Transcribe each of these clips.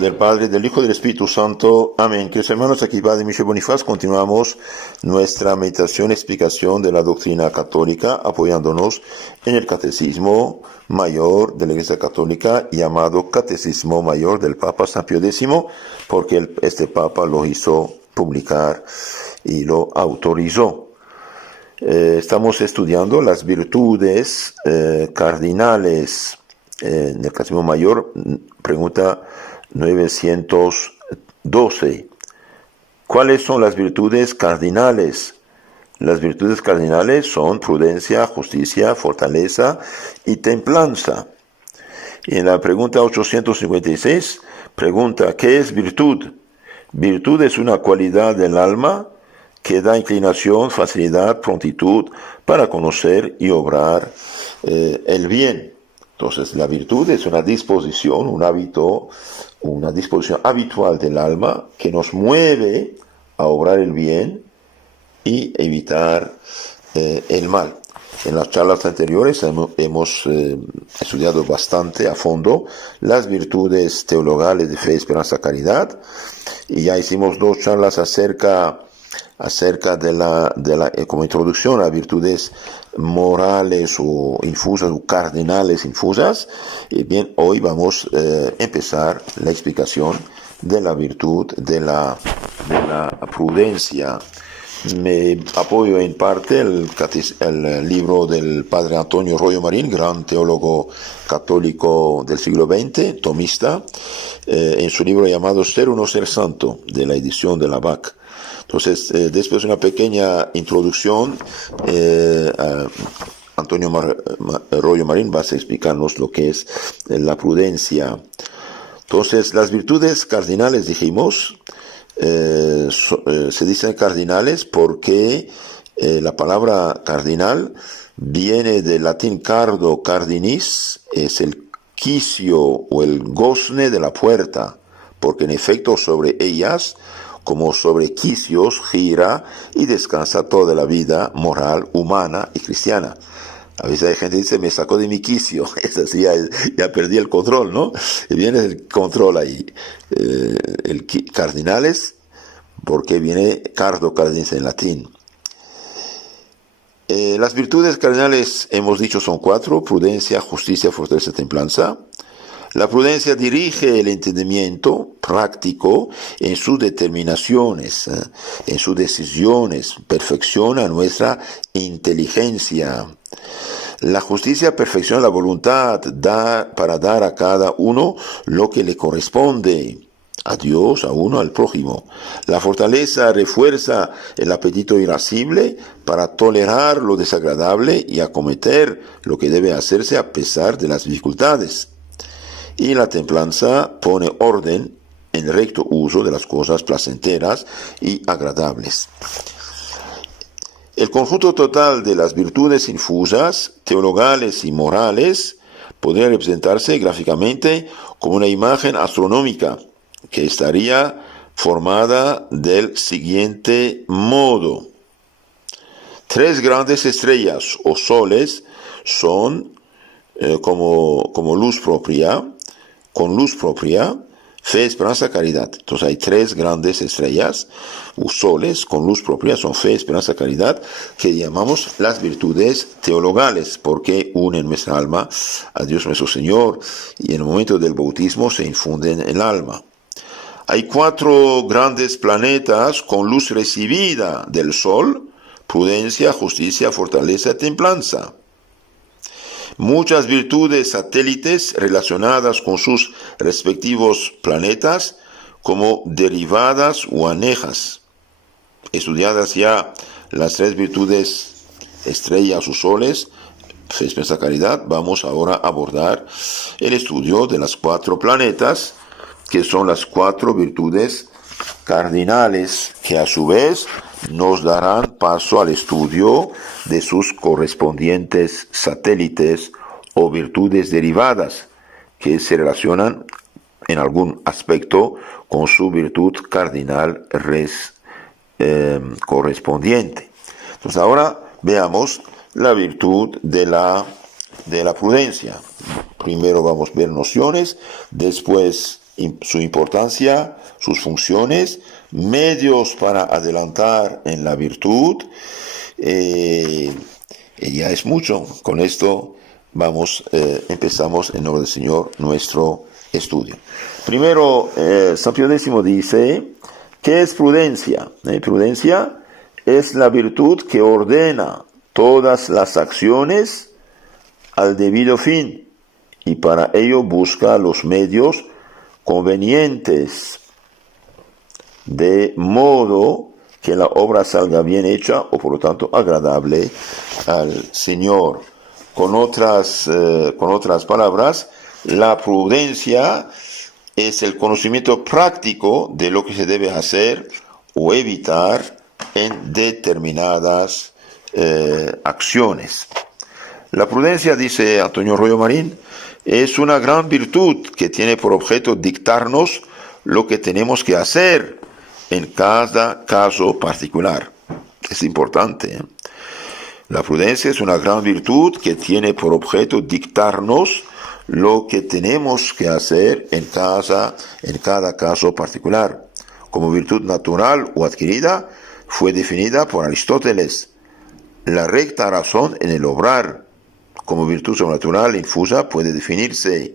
nombre del Padre, del Hijo y del Espíritu Santo. Amén. Queridos hermanos, aquí Padre Michel Bonifaz, continuamos nuestra meditación y explicación de la doctrina católica, apoyándonos en el Catecismo Mayor de la Iglesia Católica, llamado Catecismo Mayor del Papa San Pío X, porque este Papa lo hizo publicar y lo autorizó. Estamos estudiando las virtudes cardinales en el Catecismo Mayor, pregunta 912. ¿Cuáles son las virtudes cardinales? Las virtudes cardinales son prudencia, justicia, fortaleza y templanza. Y en la pregunta 856, pregunta, ¿qué es virtud? Virtud es una cualidad del alma que da inclinación, facilidad, prontitud para conocer y obrar el bien. Entonces, la virtud es una disposición, un hábito, una disposición habitual del alma que nos mueve a obrar el bien y evitar el mal. En las charlas anteriores hemos estudiado bastante a fondo las virtudes teologales de fe, esperanza, caridad, y ya hicimos dos charlas acerca de la como introducción a virtudes morales o infusas o cardinales infusas. Y bien, hoy vamos a empezar la explicación de la virtud de la prudencia. Me apoyo en parte el libro del padre Antonio Royo Marín, gran teólogo católico del siglo XX, tomista, en su libro llamado Ser o no ser santo, de la edición de la BAC. Entonces, después de una pequeña introducción, Antonio Royo Marín va a explicarnos lo que es la prudencia. Entonces, las virtudes cardinales, dijimos, se dicen cardinales porque la palabra cardinal viene del latín cardo, cardinis, es el quicio o el gozne de la puerta, porque en efecto sobre ellas, como sobre quicios, gira y descansa toda la vida moral, humana y cristiana. A veces hay gente que dice, me sacó de mi quicio, es así, ya perdí el control, ¿no? Y viene el control ahí. El cardinales, porque viene cardo, cardinis en latín. Las virtudes cardinales, hemos dicho, son 4, prudencia, justicia, fortaleza, templanza. La prudencia dirige el entendimiento práctico en sus determinaciones, en sus decisiones, perfecciona nuestra inteligencia. La justicia perfecciona la voluntad para dar a cada uno lo que le corresponde, a Dios, a uno, al prójimo. La fortaleza refuerza el apetito irascible para tolerar lo desagradable y acometer lo que debe hacerse a pesar de las dificultades. Y la templanza pone orden en el recto uso de las cosas placenteras y agradables. El conjunto total de las virtudes infusas, teologales y morales, podría representarse gráficamente como una imagen astronómica que estaría formada del siguiente modo. 3 grandes estrellas o soles son como luz propia, con luz propia, fe, esperanza, caridad. Entonces hay 3 grandes estrellas o soles con luz propia, son fe, esperanza, caridad, que llamamos las virtudes teologales, porque unen nuestra alma a Dios nuestro Señor y en el momento del bautismo se infunden en el alma. Hay 4 grandes planetas con luz recibida del Sol: prudencia, justicia, fortaleza, templanza. Muchas virtudes satélites relacionadas con sus respectivos planetas como derivadas o anejas. Estudiadas ya las 3 virtudes estrellas o soles, fe, esperanza, caridad, vamos ahora a abordar el estudio de las 4 planetas, que son las 4 virtudes cardinales, que a su vez nos darán paso al estudio de sus correspondientes satélites o virtudes derivadas, que se relacionan en algún aspecto con su virtud cardinal correspondiente. Entonces ahora veamos la virtud de la prudencia. Primero vamos a ver nociones, después su importancia, sus funciones, medios para adelantar en la virtud. Ya es mucho. Con esto empezamos en nombre del Señor nuestro estudio. Primero, San Pío X dice, ¿qué es prudencia? Prudencia es la virtud que ordena todas las acciones al debido fin y para ello busca los medios convenientes de modo que la obra salga bien hecha o por lo tanto agradable al Señor. Con otras palabras, la prudencia es el conocimiento práctico de lo que se debe hacer o evitar en determinadas acciones. La prudencia, dice Antonio Royo Marín, es una gran virtud que tiene por objeto dictarnos lo que tenemos que hacer en cada caso particular. Es importante. La prudencia es una gran virtud que tiene por objeto dictarnos lo que tenemos que hacer en cada caso particular. Como virtud natural o adquirida, fue definida por Aristóteles. La recta razón en el obrar. Como virtud sobrenatural infusa puede definirse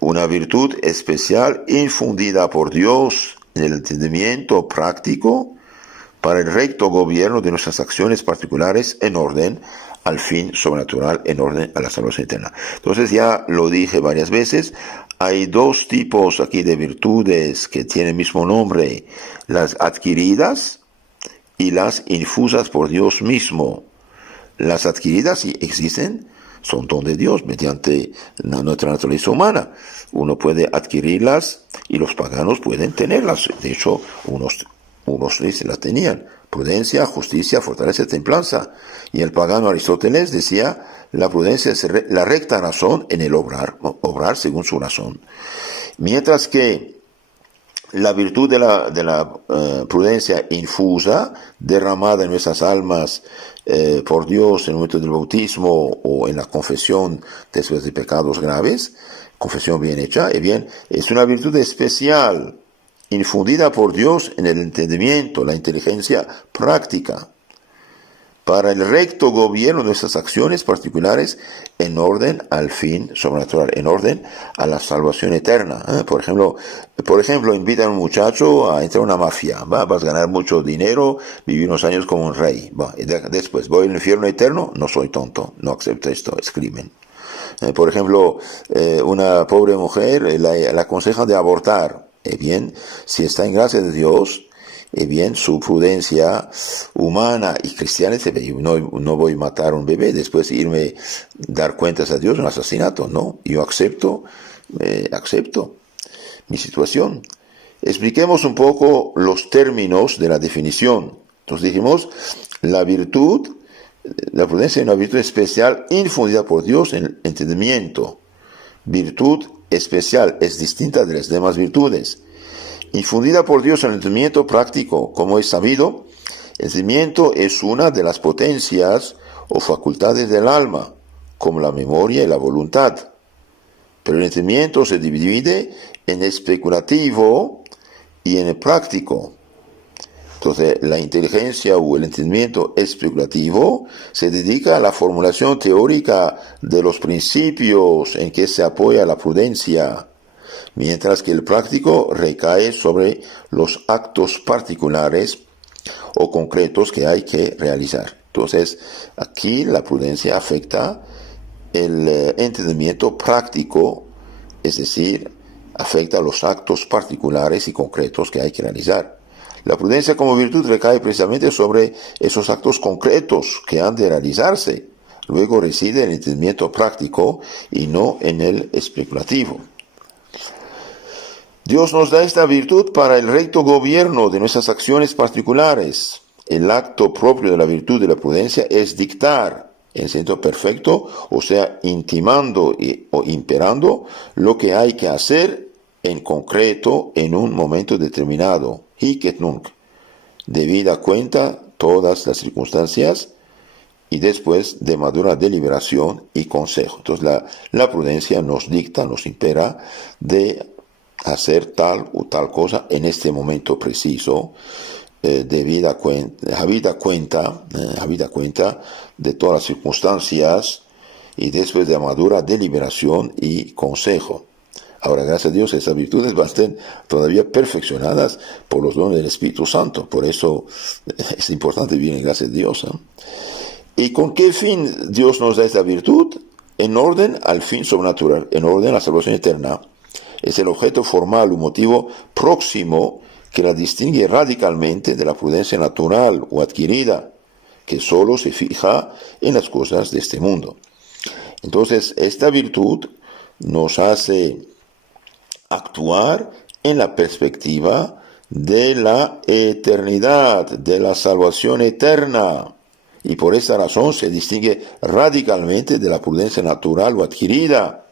una virtud especial infundida por Dios en el entendimiento práctico para el recto gobierno de nuestras acciones particulares en orden al fin sobrenatural, en orden a la salvación eterna. Entonces ya lo dije varias veces, hay dos tipos aquí de virtudes que tienen el mismo nombre, las adquiridas y las infusas por Dios mismo. Las adquiridas, si existen, son don de Dios mediante nuestra naturaleza humana. Uno puede adquirirlas y los paganos pueden tenerlas. De hecho, unos las tenían. Prudencia, justicia, fortaleza, templanza. Y el pagano Aristóteles decía, la prudencia es la recta razón en el obrar según su razón. Mientras que la virtud de la prudencia infusa, derramada en nuestras almas por Dios en el momento del bautismo o en la confesión después de pecados graves, confesión bien hecha, es una virtud especial, infundida por Dios en el entendimiento, la inteligencia práctica, para el recto gobierno de nuestras acciones particulares en orden al fin sobrenatural, en orden a la salvación eterna. Por ejemplo, invitan a un muchacho a entrar a una mafia, vas a ganar mucho dinero, vivir unos años como un rey. Después, ¿voy al infierno eterno? No soy tonto, no acepto esto, es crimen. Por ejemplo, una pobre mujer la aconseja de abortar. Si está en gracia de Dios, su prudencia humana y cristiana dice, no voy a matar a un bebé, después irme dar cuentas a Dios, un asesinato, no, yo acepto mi situación. Expliquemos un poco los términos de la definición. Entonces dijimos, la prudencia es una virtud especial infundida por Dios en el entendimiento. Virtud especial es distinta de las demás virtudes. Infundida por Dios en el entendimiento práctico, como es sabido, el entendimiento es una de las potencias o facultades del alma, como la memoria y la voluntad. Pero el entendimiento se divide en especulativo y en el práctico. Entonces, la inteligencia o el entendimiento especulativo se dedica a la formulación teórica de los principios en que se apoya la prudencia, mientras que el práctico recae sobre los actos particulares o concretos que hay que realizar. Entonces, aquí la prudencia afecta el entendimiento práctico, es decir, afecta los actos particulares y concretos que hay que realizar. La prudencia como virtud recae precisamente sobre esos actos concretos que han de realizarse. Luego reside en el entendimiento práctico y no en el especulativo. Dios nos da esta virtud para el recto gobierno de nuestras acciones particulares. El acto propio de la virtud de la prudencia es dictar, en sentido perfecto, o sea, intimando o imperando lo que hay que hacer en concreto en un momento determinado, hic et nunc, debida cuenta todas las circunstancias y después de madura deliberación y consejo. Entonces la prudencia nos dicta, nos impera de hacer tal o tal cosa en este momento preciso, habida cuenta de todas las circunstancias y después de madura deliberación y consejo. Ahora, gracias a Dios, esas virtudes van a estar todavía perfeccionadas por los dones del Espíritu Santo. Por eso es importante vivir en gracia de Dios. ¿Y con qué fin Dios nos da esta virtud? En orden al fin sobrenatural, en orden a la salvación eterna. Es el objeto formal o motivo próximo que la distingue radicalmente de la prudencia natural o adquirida, que solo se fija en las cosas de este mundo. Entonces, esta virtud nos hace actuar en la perspectiva de la eternidad, de la salvación eterna. Y por esta razón se distingue radicalmente de la prudencia natural o adquirida,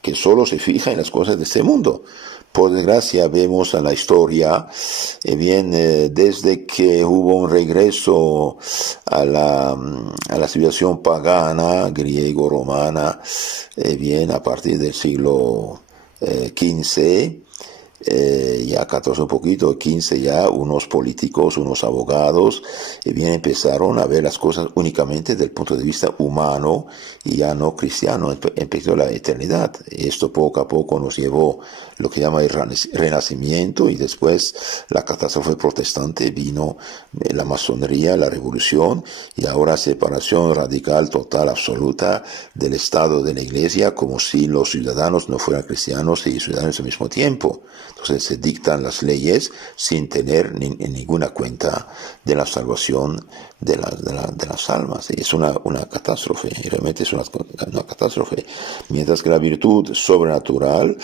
que solo se fija en las cosas de este mundo. Por desgracia vemos en la historia, desde que hubo un regreso a la civilización pagana, griego-romana, a partir del siglo XV, ya 14 un poquito, 15 ya, unos políticos, unos abogados, empezaron a ver las cosas únicamente desde el punto de vista humano y ya no cristiano, empezó la eternidad. Esto poco a poco nos llevó lo que llama el Renacimiento, y después la catástrofe protestante, vino la masonería, la revolución, y ahora separación radical, total, absoluta del Estado, de la Iglesia, como si los ciudadanos no fueran cristianos y ciudadanos al mismo tiempo. Entonces se dictan las leyes sin tener ninguna cuenta de la salvación de las almas. Y es una catástrofe, y realmente es una catástrofe. Mientras que la virtud sobrenatural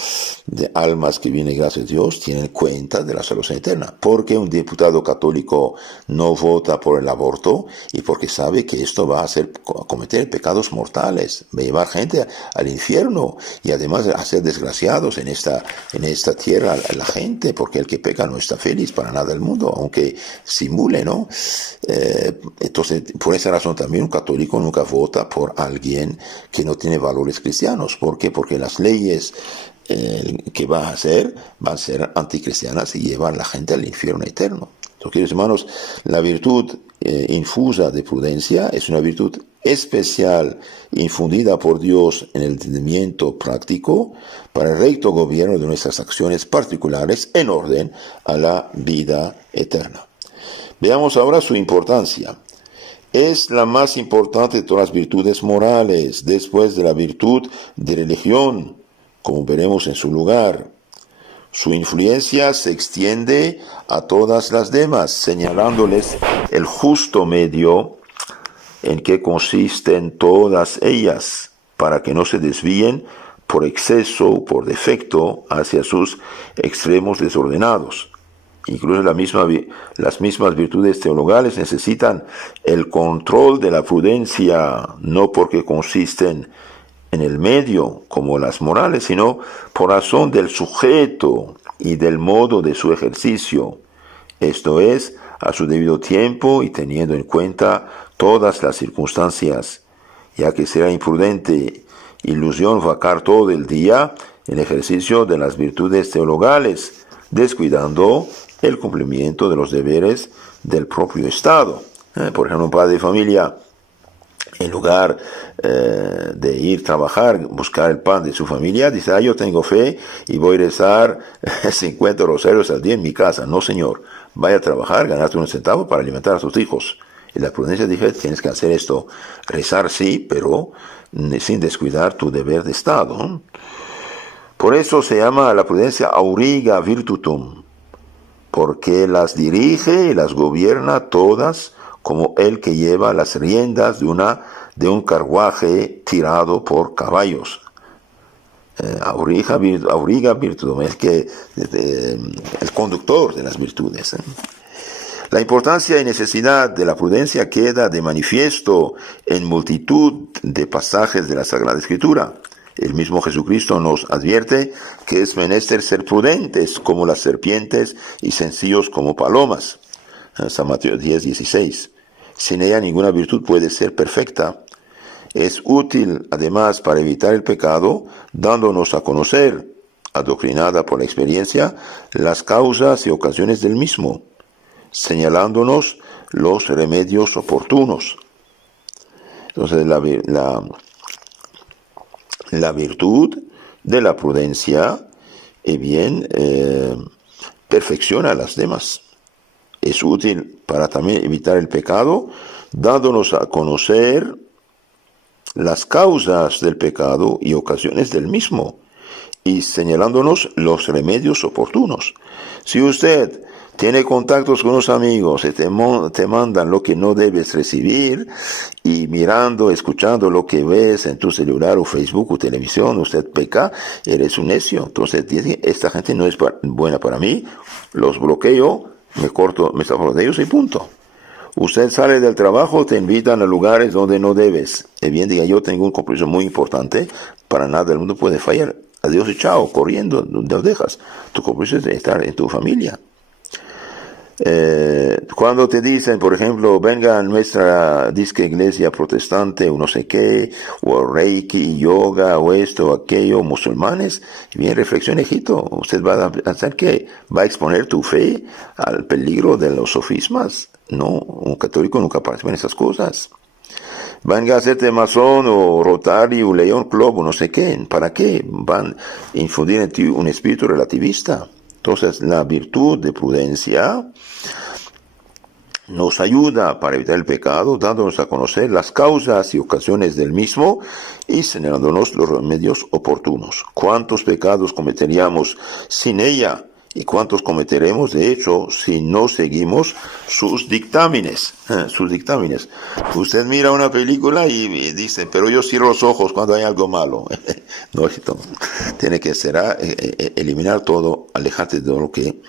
de almas que viene gracias a Dios tienen cuenta de la salvación eterna. Porque un diputado católico no vota por el aborto, y porque sabe que esto va a cometer pecados mortales, va a llevar gente al infierno, y además a ser desgraciados en esta tierra la gente, porque el que peca no está feliz para nada del mundo, aunque simule, ¿no? Entonces, por esa razón también un católico nunca vota por alguien que no tiene valores cristianos. ¿Por qué? Porque las leyes que van a ser anticristianas y llevan a la gente al infierno eterno. Entonces, queridos hermanos, la virtud infusa de prudencia es una virtud especial infundida por Dios en el entendimiento práctico para el recto gobierno de nuestras acciones particulares en orden a la vida eterna. Veamos ahora su importancia. Es la más importante de todas las virtudes morales, después de la virtud de religión, como veremos en su lugar. Su influencia se extiende a todas las demás, señalándoles el justo medio en que consisten todas ellas, para que no se desvíen por exceso o por defecto hacia sus extremos desordenados. Incluso las mismas virtudes teologales necesitan el control de la prudencia, no porque consisten en el medio como las morales, sino por razón del sujeto y del modo de su ejercicio, esto es, a su debido tiempo y teniendo en cuenta todas las circunstancias, ya que será imprudente ilusión vacar todo el día en ejercicio de las virtudes teologales, descuidando el cumplimiento de los deberes del propio Estado. Por ejemplo, un padre de familia, en lugar de ir a trabajar, buscar el pan de su familia, dice, yo tengo fe y voy a rezar 50 rosarios al día en mi casa. No, señor, vaya a trabajar, ganarte un centavo para alimentar a tus hijos. Y la prudencia dije, tienes que hacer esto, rezar sí, pero sin descuidar tu deber de Estado. Por eso se llama la prudencia auriga virtutum, porque las dirige y las gobierna todas como el que lleva las riendas de un carruaje tirado por caballos. Auriga virtutum, el conductor de las virtudes. La importancia y necesidad de la prudencia queda de manifiesto en multitud de pasajes de la Sagrada Escritura. El mismo Jesucristo nos advierte que es menester ser prudentes como las serpientes y sencillos como palomas. San Mateo 10:16. Sin ella ninguna virtud puede ser perfecta. Es útil, además, para evitar el pecado, dándonos a conocer adoctrinada por la experiencia, las causas y ocasiones del mismo, señalándonos los remedios oportunos. Entonces, la virtud de la prudencia, perfecciona a las demás. Es útil para también evitar el pecado, dándonos a conocer las causas del pecado y ocasiones del mismo, y señalándonos los remedios oportunos. Si usted tiene contactos con unos amigos y te mandan lo que no debes recibir, y mirando, escuchando lo que ves en tu celular o Facebook o televisión, usted peca, eres un necio. Entonces dice, esta gente no es buena para mí, los bloqueo, me separo de ellos y punto. Usted sale del trabajo, te invitan a lugares donde no debes. Bien, diga, yo tengo un compromiso muy importante, para nada del mundo puede fallar. Adiós y chao, corriendo, no dejas. Tu compromiso es de estar en tu familia. Cuando te dicen, por ejemplo, venga a nuestra disque iglesia protestante o no sé qué, o reiki, yoga, o esto, o aquello, musulmanes, bien, reflexione, hijito, usted va a hacer que va a exponer tu fe al peligro de los sofismas. No, un católico nunca participa en esas cosas. Venga a hacerte masón o Rotary o León Club o no sé qué. ¿Para qué? Van a infundir en ti un espíritu relativista. Entonces, la virtud de prudencia nos ayuda para evitar el pecado, dándonos a conocer las causas y ocasiones del mismo y señalándonos los remedios oportunos. ¿Cuántos pecados cometeríamos sin ella? ¿Y cuántos cometeremos, de hecho, si no seguimos sus dictámenes? Usted mira una película y dice, pero yo cierro los ojos cuando hay algo malo. No, tiene que eliminar todo, alejarte de lo que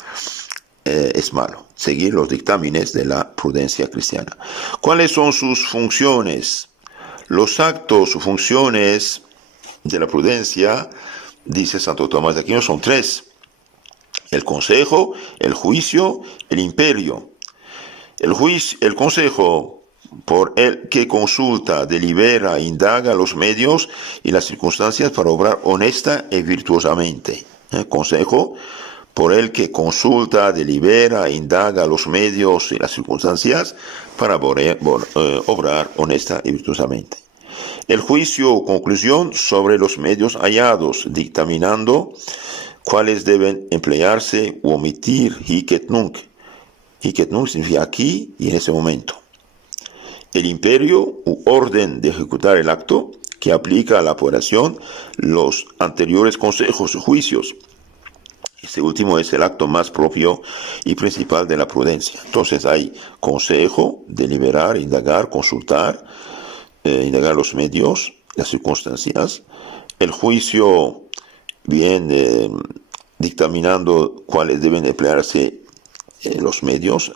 es malo. Seguir los dictámenes de la prudencia cristiana. ¿Cuáles son sus funciones? Los actos o funciones de la prudencia, dice Santo Tomás de Aquino, son tres: el consejo, el juicio, el imperio. El consejo, por el que consulta, delibera, indaga los medios y las circunstancias para obrar honesta y virtuosamente. Consejo, por el que consulta, delibera, indaga los medios y las circunstancias para obrar honesta y virtuosamente. El juicio o conclusión sobre los medios hallados, dictaminando cuáles deben emplearse u omitir, hic et nunc. Hic et nunc significa aquí y en ese momento. El imperio u orden de ejecutar el acto, que aplica a la operación los anteriores consejos o juicios. Este último es el acto más propio y principal de la prudencia. Entonces hay consejo, deliberar, indagar, consultar, indagar los medios, las circunstancias. El juicio, dictaminando cuáles deben emplearse los medios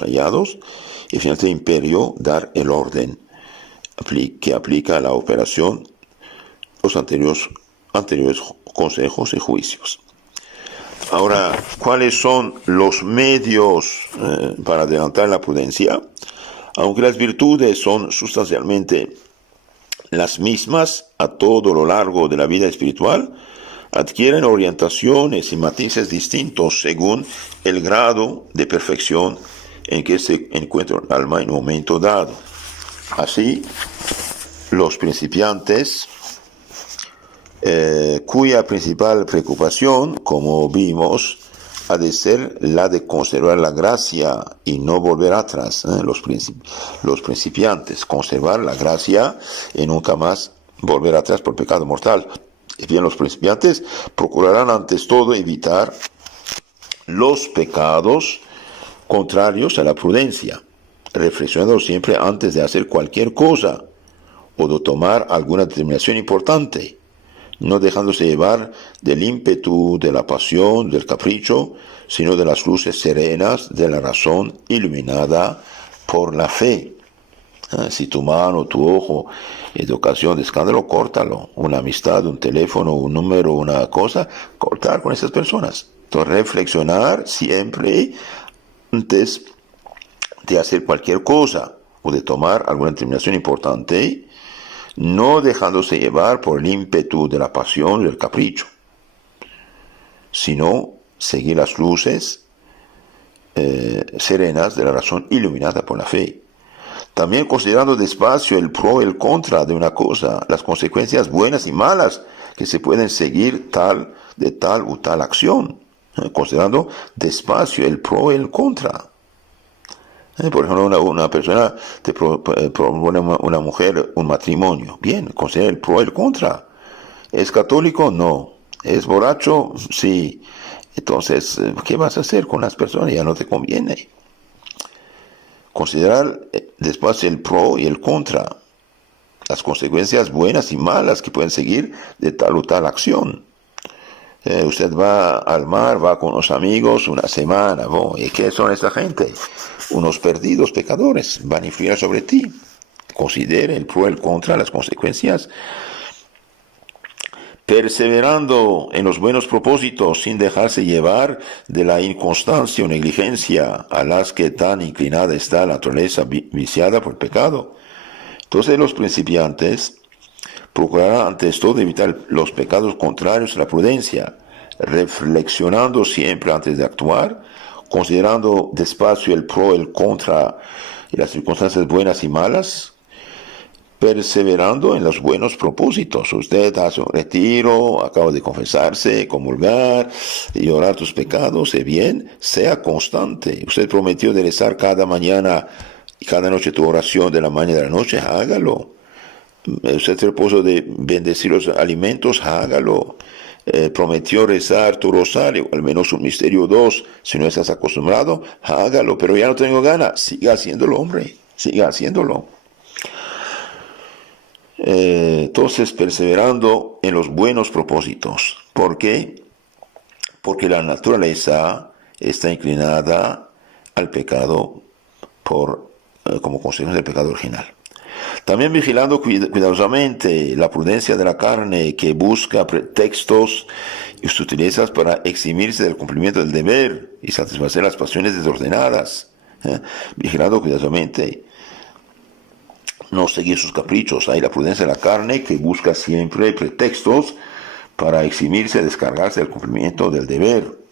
hallados. Y finalmente imperio, dar el orden que aplica a la operación los anteriores consejos y juicios. Ahora, ¿cuáles son los medios para adelantar la prudencia? Aunque las virtudes son sustancialmente las mismas a todo lo largo de la vida espiritual, adquieren orientaciones y matices distintos según el grado de perfección en que se encuentra el alma en un momento dado. Así, los principiantes, cuya principal preocupación, como vimos, ha de ser la de conservar la gracia y no volver atrás. Los principiantes, conservar la gracia y nunca más volver atrás por pecado mortal. Y bien, los principiantes procurarán antes todo evitar los pecados contrarios a la prudencia, reflexionando siempre antes de hacer cualquier cosa o de tomar alguna determinación importante, no dejándose llevar del ímpetu, de la pasión, del capricho, sino de las luces serenas de la razón iluminada por la fe. Si tu mano, tu ojo es de ocasión de escándalo, córtalo. Una amistad, un teléfono, un número, una cosa, cortar con esas personas. Entonces, reflexionar siempre antes de hacer cualquier cosa o de tomar alguna determinación importante, no dejándose llevar por el ímpetu de la pasión y el capricho. sino seguir las luces serenas de la razón iluminada por la fe. También considerando despacio el pro y el contra de una cosa, las consecuencias buenas y malas que se pueden seguir de tal u tal acción. Considerando despacio el pro y el contra. Por ejemplo, una persona te propone una mujer un matrimonio. Bien, considera el pro y el contra. ¿Es católico? No. ¿Es borracho? Sí. Entonces, ¿qué vas a hacer con las personas? Ya no te conviene. Considerar después el pro y el contra, las consecuencias buenas y malas que pueden seguir de tal o tal acción. Usted va al mar, va con los amigos una semana, ¿y qué son esta gente? Unos perdidos pecadores, van a influir sobre ti. Considere el pro y el contra, las consecuencias. Perseverando en los buenos propósitos sin dejarse llevar de la inconstancia o negligencia a las que tan inclinada está la naturaleza viciada por el pecado. Entonces los principiantes procurarán antes todo evitar los pecados contrarios a la prudencia, reflexionando siempre antes de actuar, considerando despacio el pro, el contra y las circunstancias buenas y malas, perseverando en los buenos propósitos. Usted hace un retiro, acaba de confesarse, comulgar y orar tus pecados, bien, sea constante. Usted prometió de rezar cada mañana y cada noche tu oración de la mañana y de la noche, hágalo. Usted se propuso de bendecir los alimentos, hágalo. Prometió rezar tu rosario, al menos un misterio 2, si no estás acostumbrado, hágalo, pero ya no tengo ganas, siga haciéndolo, hombre, siga haciéndolo. Entonces, perseverando en los buenos propósitos. ¿Por qué? Porque la naturaleza está inclinada al pecado como consecuencia del pecado original. También vigilando cuidadosamente la prudencia de la carne, que busca pretextos y sutilezas para eximirse del cumplimiento del deber y satisfacer las pasiones desordenadas. Vigilando cuidadosamente, no seguir sus caprichos. Hay la prudencia de la carne, que busca siempre pretextos para eximirse, descargarse del cumplimiento del deber.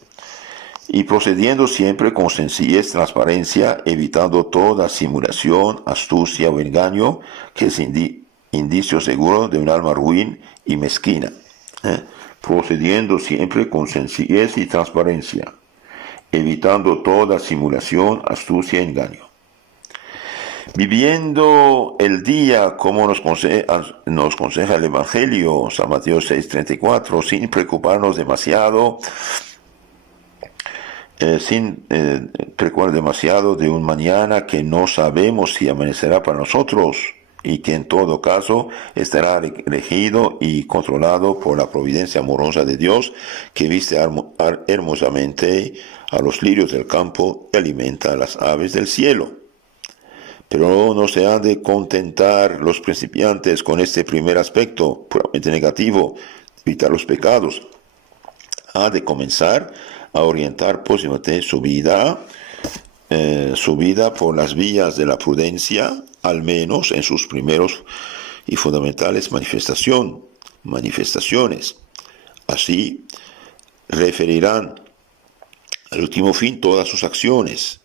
Y procediendo siempre con sencillez, transparencia, evitando toda simulación, astucia o engaño, que es indicio seguro de un alma ruin y mezquina. Procediendo siempre con sencillez y transparencia, evitando toda simulación, astucia y engaño. Viviendo el día como nos aconseja el Evangelio, San Mateo 6:34, sin preocuparnos demasiado, de un mañana que no sabemos si amanecerá para nosotros y que en todo caso estará regido y controlado por la providencia amorosa de Dios, que viste hermosamente a los lirios del campo y alimenta a las aves del cielo. Pero no se han de contentar los principiantes con este primer aspecto puramente negativo, evitar los pecados. Ha de comenzar a orientar positivamente su vida por las vías de la prudencia, al menos en sus primeros y fundamentales manifestaciones. Así referirán al último fin todas sus acciones,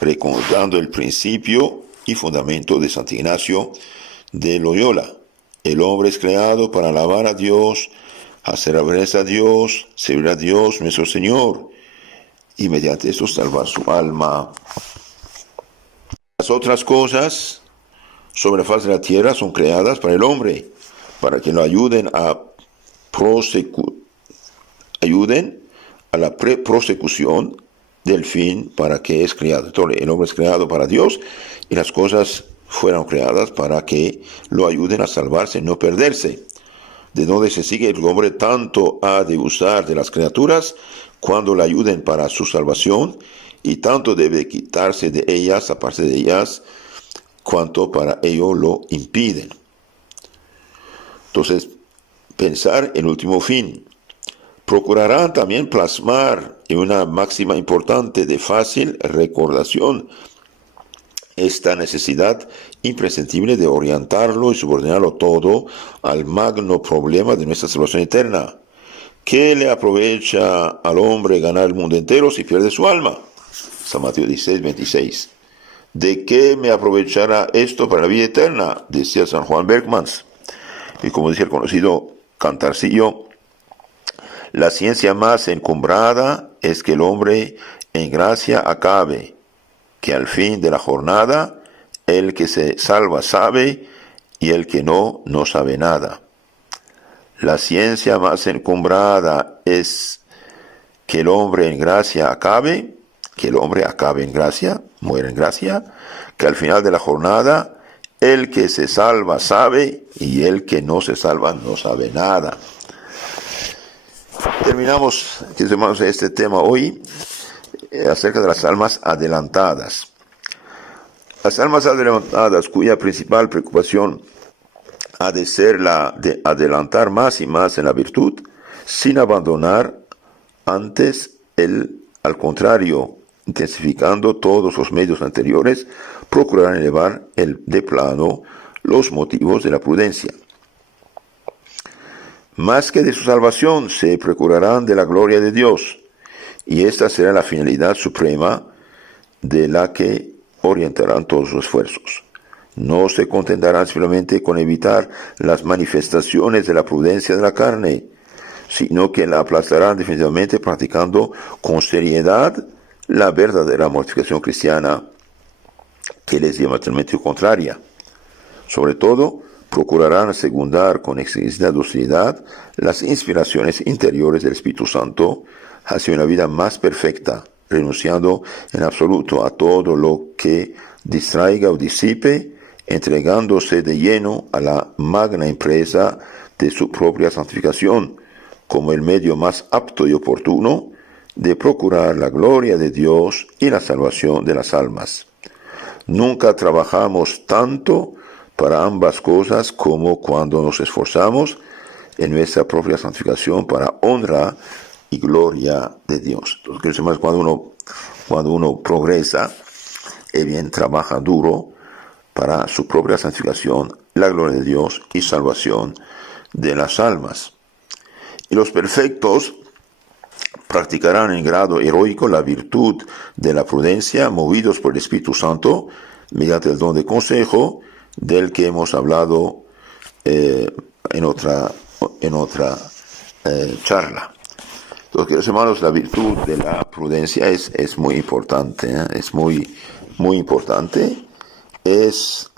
recordando el principio y fundamento de Santo Ignacio de Loyola. El hombre es creado para alabar a Dios, hacer reverencia a Dios, servir a Dios, nuestro Señor, y mediante esto salvar su alma. Las otras cosas sobre la faz de la tierra son creadas para el hombre, para que lo ayuden a la prosecución del fin para que es creado. Entonces, el hombre es creado para Dios y las cosas fueron creadas para que lo ayuden a salvarse, no perderse. De donde se sigue el hombre tanto ha de usar de las criaturas cuando le ayuden para su salvación, y tanto debe quitarse de ellas, aparte de ellas, cuanto para ello lo impiden. Entonces, pensar en último fin. Procurarán también plasmar en una máxima importante de fácil recordación esta necesidad imprescindible de orientarlo y subordinarlo todo al magno problema de nuestra salvación eterna, ¿qué le aprovecha al hombre ganar el mundo entero si pierde su alma? San Mateo 16, 26. ¿De qué me aprovechará esto para la vida eterna? Decía San Juan Bergmans. Y como decía el conocido Cantarcillo, la ciencia más encumbrada es que el hombre en gracia acabe, que al fin de la jornada el que se salva sabe y el que no, no sabe nada. La ciencia más encumbrada es que el hombre en gracia acabe, que el hombre acabe en gracia, muera en gracia, que al final de la jornada el que se salva sabe y el que no se salva no sabe nada. Terminamos, queridos hermanos, este tema hoy acerca de las almas adelantadas. Las almas adelantadas, cuya principal preocupación ha de ser la de adelantar más y más en la virtud, sin abandonar antes al contrario, intensificando todos los medios anteriores, procurarán elevar de plano los motivos de la prudencia. Más que de su salvación, se procurarán de la gloria de Dios, y esta será la finalidad suprema de la que orientarán todos sus esfuerzos. No se contentarán simplemente con evitar las manifestaciones de la prudencia de la carne, sino que la aplastarán definitivamente practicando con seriedad la verdadera mortificación cristiana, que les es diametralmente contraria. Sobre todo, procurarán secundar con excesiva docilidad las inspiraciones interiores del Espíritu Santo hacia una vida más perfecta, renunciando en absoluto a todo lo que distraiga o disipe, entregándose de lleno a la magna empresa de su propia santificación, como el medio más apto y oportuno de procurar la gloria de Dios y la salvación de las almas. Nunca trabajamos tanto para ambas cosas como cuando nos esforzamos en nuestra propia santificación para honra y gloria de Dios. Entonces, cuando uno progresa, bien trabaja duro para su propia santificación, la gloria de Dios y salvación de las almas. Y los perfectos practicarán en grado heroico la virtud de la prudencia, movidos por el Espíritu Santo, mediante el don de consejo, del que hemos hablado en otra charla. Entonces, queridos hermanos, la virtud de la prudencia es muy importante, es muy importante. Es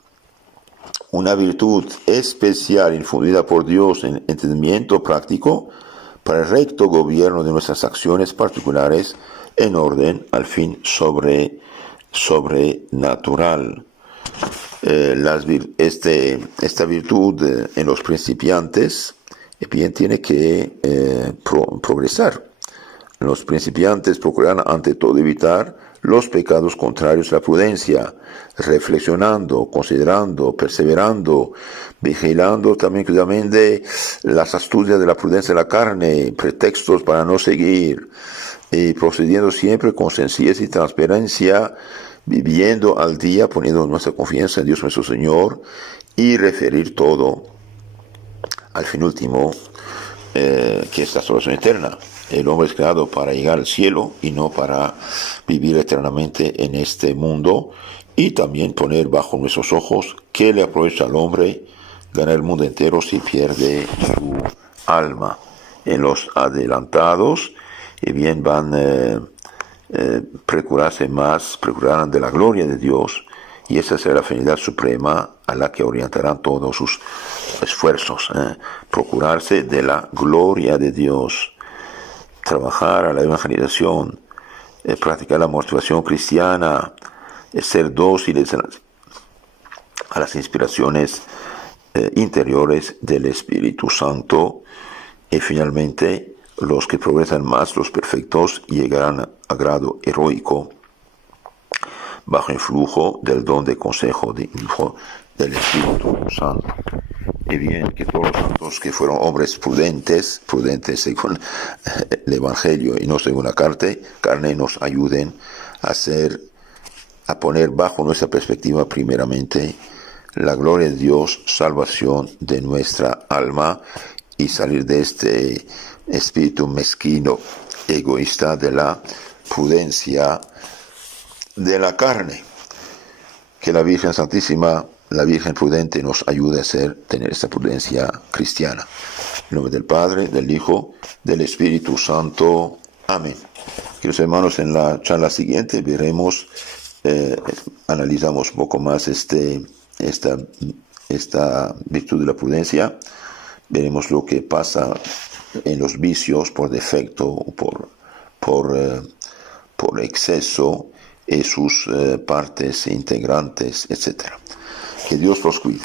una virtud especial infundida por Dios en entendimiento práctico para el recto gobierno de nuestras acciones particulares en orden al fin sobrenatural. Esta virtud en los principiantes bien tiene que progresar. Los principiantes procurarán ante todo evitar los pecados contrarios a la prudencia, reflexionando, considerando, perseverando, vigilando también cuidadosamente las astucias de la prudencia de la carne, pretextos para no seguir, y procediendo siempre con sencillez y transparencia, viviendo al día, poniendo nuestra confianza en Dios nuestro Señor, y referir todo al fin último, que es la salvación eterna. El hombre es creado para llegar al cielo y no para vivir eternamente en este mundo, y también poner bajo nuestros ojos qué le aprovecha al hombre ganar el mundo entero si pierde su alma. En los adelantados, bien van procurarán de la gloria de Dios, y esa será la finalidad suprema a la que orientarán todos sus esfuerzos. Procurarse de la gloria de Dios, trabajar a la evangelización, practicar la mortificación cristiana, ser dóciles a las inspiraciones interiores del Espíritu Santo, y finalmente los que progresan más, los perfectos, llegarán a grado heroico bajo influjo del don de consejo del Espíritu Santo. Y bien, que todos los santos que fueron hombres prudentes según el Evangelio y no según la carne, nos ayuden a poner bajo nuestra perspectiva primeramente la gloria de Dios, salvación de nuestra alma, y salir de este espíritu mezquino, egoísta de la prudencia de la carne. Que la Virgen Santísima, la Virgen prudente, nos ayude a tener esta prudencia cristiana. En nombre del Padre, del Hijo, del Espíritu Santo. Amén. Queridos hermanos, en la charla siguiente veremos, analizamos un poco más esta virtud de la prudencia. Veremos lo que pasa en los vicios por defecto o por exceso y sus partes integrantes, etc. Que Dios los cuide.